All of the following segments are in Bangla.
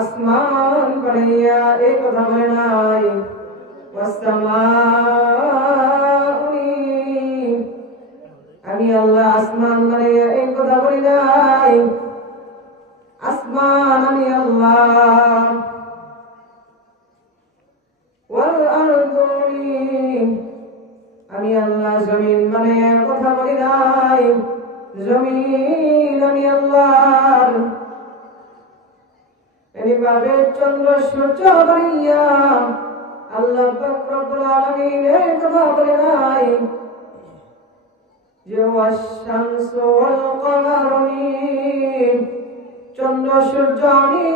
আসমান বানাইয়া এই কথা বলে নাই, আমি আল্লাহ আসমান বানাইয়া এই কথা বলি নাই, আসমান আমি আল্লাহ। আমি আল্লাহ জমিন বানাইয়া কথা বলি নাই, জমিন আমি আল্লাহ। এইভাবে চন্দ্র সূর্য বানাইয়া আল্লাহ পাক রব্বুল আলামিন এই কথা বলে নাই যে ওয়াশ-শামসু ওয়াল কমারু, চন্দ্র সূর্য আমি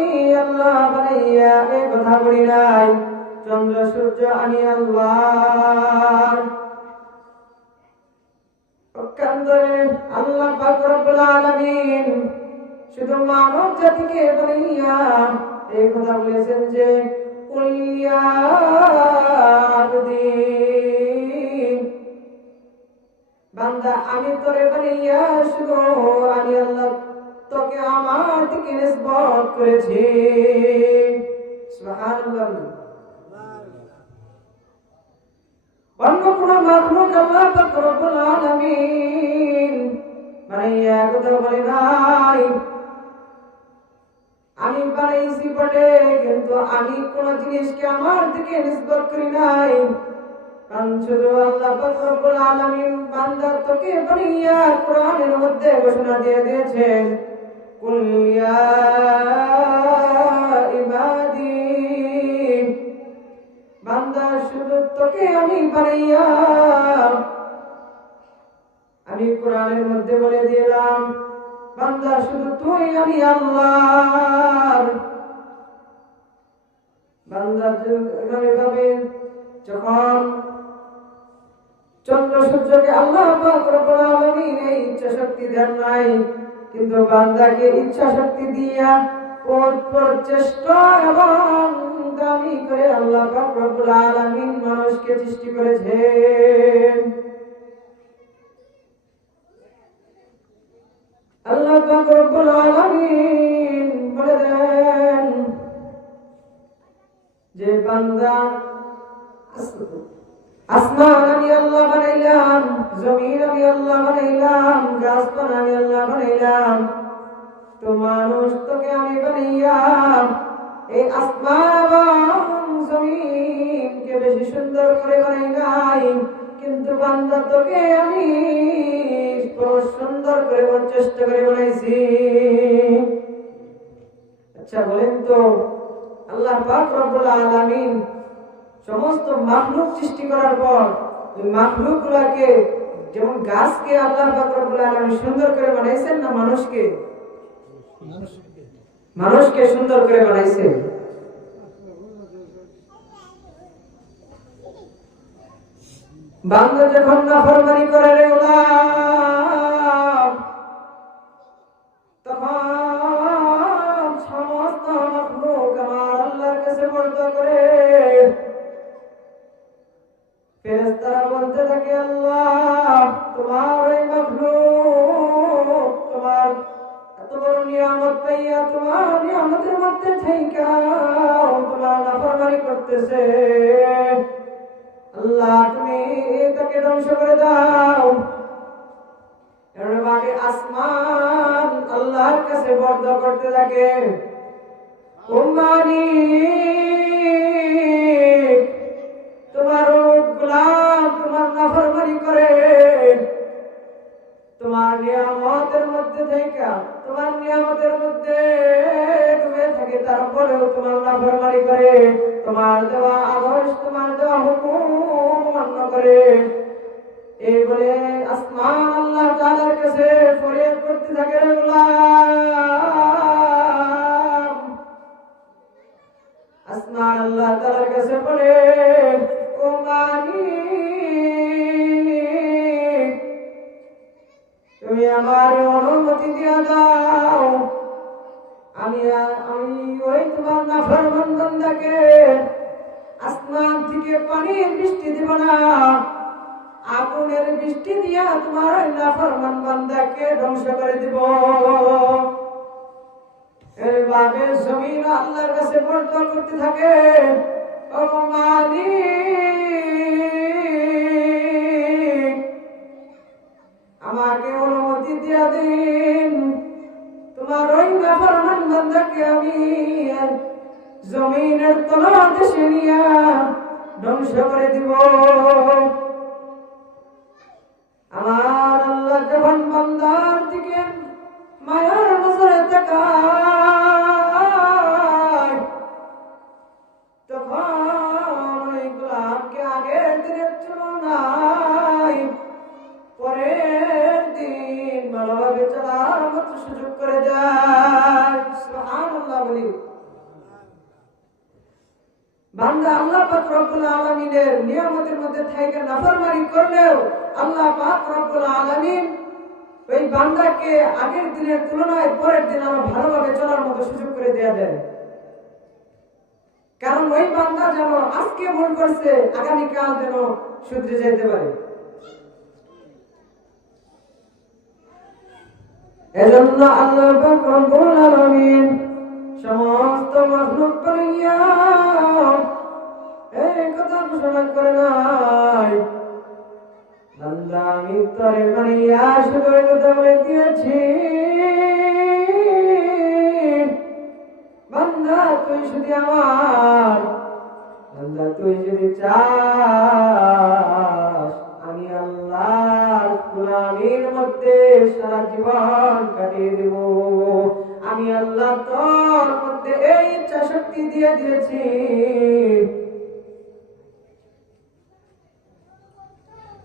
আল্লাহ বানাইয়া এই কথা বলি নাই, চন্দ্র সূর্য আমি আল্লাহ। পক্ষান্তরে আল্লাহ পাক রব্বুল আলামিন শুধু মানব জাতিকে বানাইয়া এই কথা বলেছেন যে কুল ইয়া আবদি, বান্দা আমি তোরে বানাইয়া শুধু আমি আল্লাহ তোকে আমার দিকে নিসবত করেছি। সুবহানাল্লাহ। অন্য কোন মাখলুক আল্লাহ পাক রব্বুল আলামিন বানাইয়া কথা বলে নাই, আমি বানাইছি বটে কিন্তু আমি কোন জিনিসকে আমার দিকে নিসবত করি নাই। কারণ শুধু আল্লাহ পাক রব্বুল আলামিন বান্দা তোকে বানাইয়া কোরআনের মধ্যে ঘোষণা দিয়ে দিয়েছেন, কুল ইয়া ইবাদি, বান্দা শুধু তোকে আমি বানাইয়া আমি কোরআনের মধ্যে বলে দিলাম, বান্দা শুধু তুই আমি আল্লাহ। বান্দা এভাবে যখন চন্দ্র সূর্যকে আল্লাহ পাক রব্বুল আলামিন এই ইচ্ছা শক্তি দেন নাই, কিন্তু বান্দাকে ইচ্ছা শক্তি দিয়া প্রচেষ্টা এবং দামি করে আল্লাহ পাক রব্বুল আলামিন মানুষকে সৃষ্টি করেছেন। আল্লাহ পাক রব্বুল আলামিন বলে দেন যে বান্দা আসমান আমি আল্লাহ বানাইলাম, জমিন আমি আল্লাহ বানাইলাম, গাছপালা আমি আল্লাহ বানাইলাম, তো মানুষ তোকে আমি বানাইয়া এই আসমান এবং জমিনকে বেশি সুন্দর করে বানাই নাই, কিন্তু বান্দা তোকে আমি সুন্দর করে চেষ্টা করে বানাইছি। আচ্ছা বলেন তো আল্লাহ পাক রব্বুল আলামিন সমস্ত মাখলুক সৃষ্টি করার পর ওই মাখলুক গুলাকে, যেমন গাছকে আল্লাহ পাক রব্বুল আলামিন সুন্দর করে বানাইছেন না মানুষকে? মানুষকে সুন্দর করে বানাইছে। বান্দা যখন নাফরমানি করে রে গোলাম, তখন সমস্ত মাখলুক আমার আল্লাহর কাছে বর্দা করে, ফেরেশতারা বলতে থাকে আল্লাহ তোমার এই মাখলুক তোমার এত বড় নিয়ামত পাইয়া তোমার নিয়ামতের মধ্যে থাইকা তোমার নাফরমানি করতেছে, আল্লাহ তুমি তাকে ধ্বংস করে দাও। এরভাবে আসমান আল্লাহর কাছে বর্দা করতে থাকে, ও মালিক তোমার গোলাম তোমার নাফরমানি করে, তোমার নিয়ামতের মধ্যে থেকে তোমার নিয়ামতের মধ্যে ডুবে থাকে, তারপরেও তোমার নাফরমানি করে, তোমার দেওয়া আদেশ তোমার দেওয়া হুকুম অমান্য করে। এই বলে আসমান আল্লাহ তাআলার কাছে ফরিয়াদ করতে থাকে, রে গোলাম। আসমান আল্লাহ তাআলার কাছে বলে, ও মালিক তুমি আমার অনুমতি দিয়ে দাও, আমি ওই তোমার নাফরমান বান্দাকে আসমান থেকে পানির বৃষ্টি দিব না, আগুনের বৃষ্টি দিয়া তোমার নাফরমান বান্দাকে ধ্বংস করে দিব। এভাবে জমিন আল্লাহর কাছে বর্দোয়া করতে থাকে, ও মালিক আমাকে অনুমতি দিয়া দিন, তোমার ওই নাফরমান বান্দাকে আমি জমিনের তলদেশে নিয়ে ধ্বংস করে দিব। আমার আল্লাহ যখন বান্দার দিকে মায়ার নজরে তাকায়, তখন ওই গোলামকে আগের দিনের তুলনায় পরের দিন ভালোভাবে চলার মতো সুযোগ করে দেয়। সুবহানাল্লাহ বলি। বান্দা আল্লাহ পাক রব্বুল আলামিনের নিয়ামতের মধ্যে থেকে নাফরমানি করলেও আল্লাহ পাক রব্বুল আলামিন ওই বান্দাকে আগের দিনের তুলনায় পরের দিন আরো ভালোভাবে চলার মতো সুযোগ করে দেয়া দেয়। কারণ ওই বান্দা যেন আজকে ভুল করছে আগামীকাল যেন শুধরে যেতে পারে। এজন্য আল্লাহ পাক রব্বুল আলামিন সমস্ত মাখলুক বানাইয়া এই কথা ঘোষণা করে নাই, বান্দা আমি তোরে বানাইয়া শুধু এই কথা বলে দিয়েছি, বান্দা তুই শুধু আমার, বান্দা তুই যদি চাস আমি আল্লাহর গোলামির মধ্যে সারা জীবন কাটিয়ে দেব। আমি আল্লাহ তোর মধ্যে এই ইচ্ছা শক্তি দিয়ে দিয়েছি,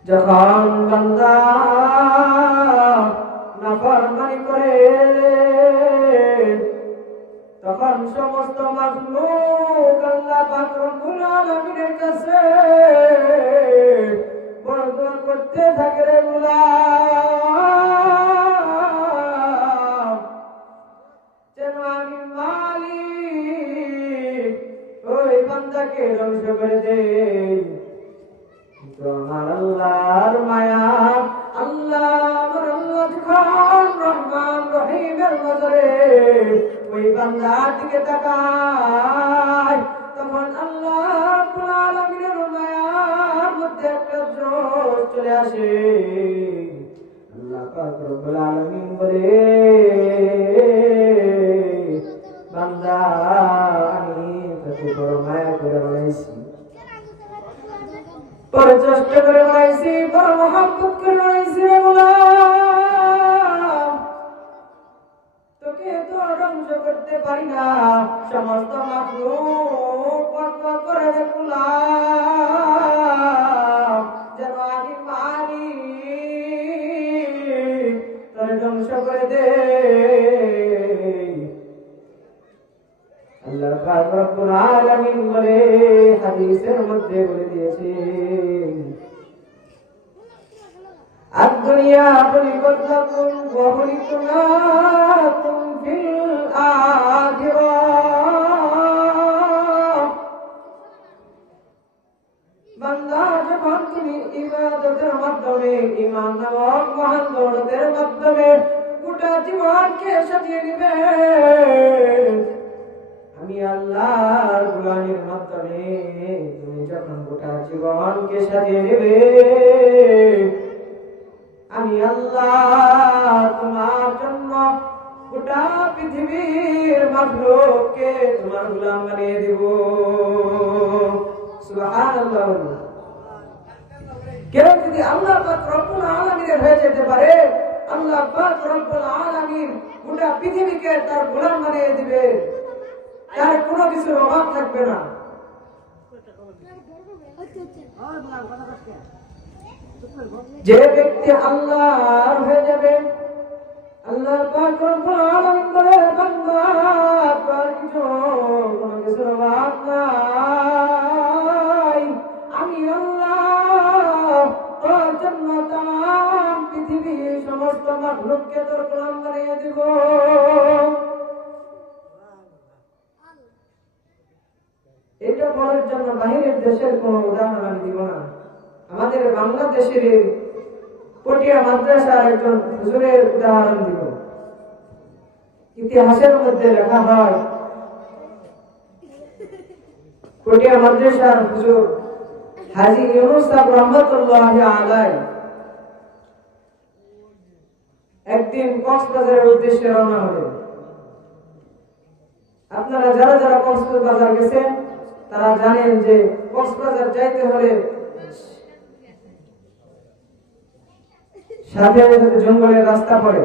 যখন বান্দা নাফরমানি করে তখন সমস্ত মাখলুক আল্লাহ পাক রব্বুল আলামিনের কাছে বর্দোয়া করতে থাকে, রে গোলাম যেন আমি মালিক ওই বান্দাকে ধ্বংস করে দেই। তো আমার আল্লাহর মায়া, আল্লাহ আমার আল্লাহ যখন রহমান রহিমের নজরে ওই বান্দার দিকে তাকায়, তখন আল্লাহ রাব্বুল আলামিনের মায়ার মধ্যে একটা জোশ চলে আসে। আল্লাহ পাক রব্বুল আলামিন বলে, বান্দা আমি তোকে বড় মায়া করে বানাইছি, বড় চেষ্টা করে বানাইছি, বড় মহব্বত করে বানাইছি, রে গোলাম তোকে তো ধ্বংস করতে পারি না। সমস্ত মাখলুক বর্দোয়া করে, রে গোলাম যেন আমি মালিক তোরে ধ্বংস করে দে। আল্লাহ পাক রব্বুল আলামিন বলে, হাদিসের মধ্যে বলে দিয়েছেন, আদ-দুনিয়া খলিকাতুন ওয়া খলিকাতুন ফিল আখিরাহ। বান্দা যখন তুমি ইবাদতের মাধ্যমে, ঈমান নামক মহান দৌলতের মাধ্যমে গোটা জীবনকে সাজিয়ে নিবে, আমি আল্লাহর গোলামির মাধ্যমে তুমি যখন গোটা জীবনকে সাজিয়ে নেবে, আমি আল্লাহ তোমার জন্য গোটা পৃথিবীর মাখলুককে তোমার গোলাম বানিয়ে দেব। সুবহানাল্লাহ। কেউ যদি আল্লাহ পাক রব্বুল আলামিনের হয়ে যেতে পারে, আল্লাহ পাক রব্বুল আলামিন গোটা পৃথিবীকে তার গোলাম বানিয়ে দিবে, তার কোনো কিছুর অভাব থাকবে না। যে ব্যক্তি আল্লাহর হয়ে যাবে, আল্লাহ পাক রব্বুল আলামিন বলে, বান্দা তার কোনো কিছুর অভাব নাই, আমি আল্লাহ তোর জন্য তাম পৃথিবীর সমস্ত মাখলুককে তোর গোলাম বানিয়ে দিব। এটা বলার জন্য বাহিরের দেশের কোন উদাহরণ আমি দিব না, আমাদের বাংলাদেশের পটিয়া মাদ্রাসার একজন হুজুরের উদাহরণ দিব। ইতিহাসের মধ্যে লেখা হয় কোটিয়া মাদ্রাসার হুজুর হাজী ইউনূস সাহেব রহমাতুল্লাহি আলাইহি একদিন কক্সবাজারের উদ্দেশ্যে রওনা হলেন। আপনারা যারা যারা কক্সবাজার গেছেন তারা জানেন যে কক্সবাজার যাইতে হলে সাথে সাথে জঙ্গলের রাস্তা পড়ে।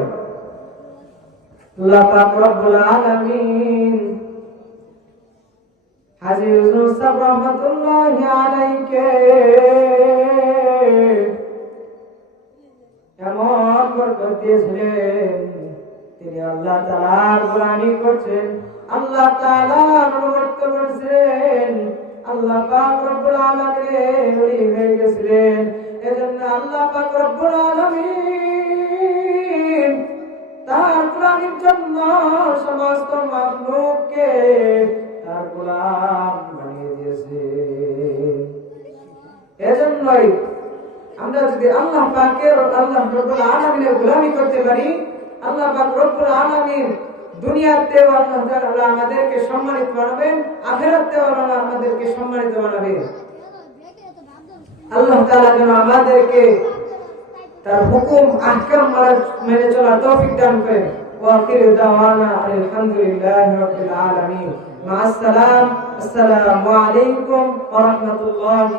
আল্লাহ পাক রব্বুল আলামিন হাজী ইউনূস সাহেব রহমাতুল্লাহি আলাইহিকে এমন বরকত দিয়েছিলেন, তিনি আল্লাহ তাআলার গোলামি করছেন, আল্লাহ তাআলার অনুগত করছেন, আল্লাহ পাক রব্বুল আলামিনের ওলি হয়ে গেছিলেন। এজন্য আল্লাহ পাক রব্বুল আলামিন তার গোলামির জন্য সমস্ত মাখলুককে তার গোলাম বানিয়ে দিয়েছে। এজন্যই আমরা যদি আল্লাহ পাকের আল্লাহ রব্বুল আলামিনের গোলামি করতে পারি, আল্লাহ পাক রব্বুল আলামিন দুনিয়াতেও আল্লাহ তাআলা আমাদেরকে সম্মানিত বানাবেন, আখিরাতেও আল্লাহ আমাদেরকে সম্মানিত বানাবেন। আল্লাহ তাআলা যেন আমাদেরকে তার হুকুম আহকাম মেনে চলার তৌফিক দান করেন। ওয়া আখিরু দাওয়ানা আলহামদুলিল্লাহি রাব্বিল আলামিন। মা আসসালাম, আসসালামু আলাইকুম ওয়া রাহমাতুল্লাহি।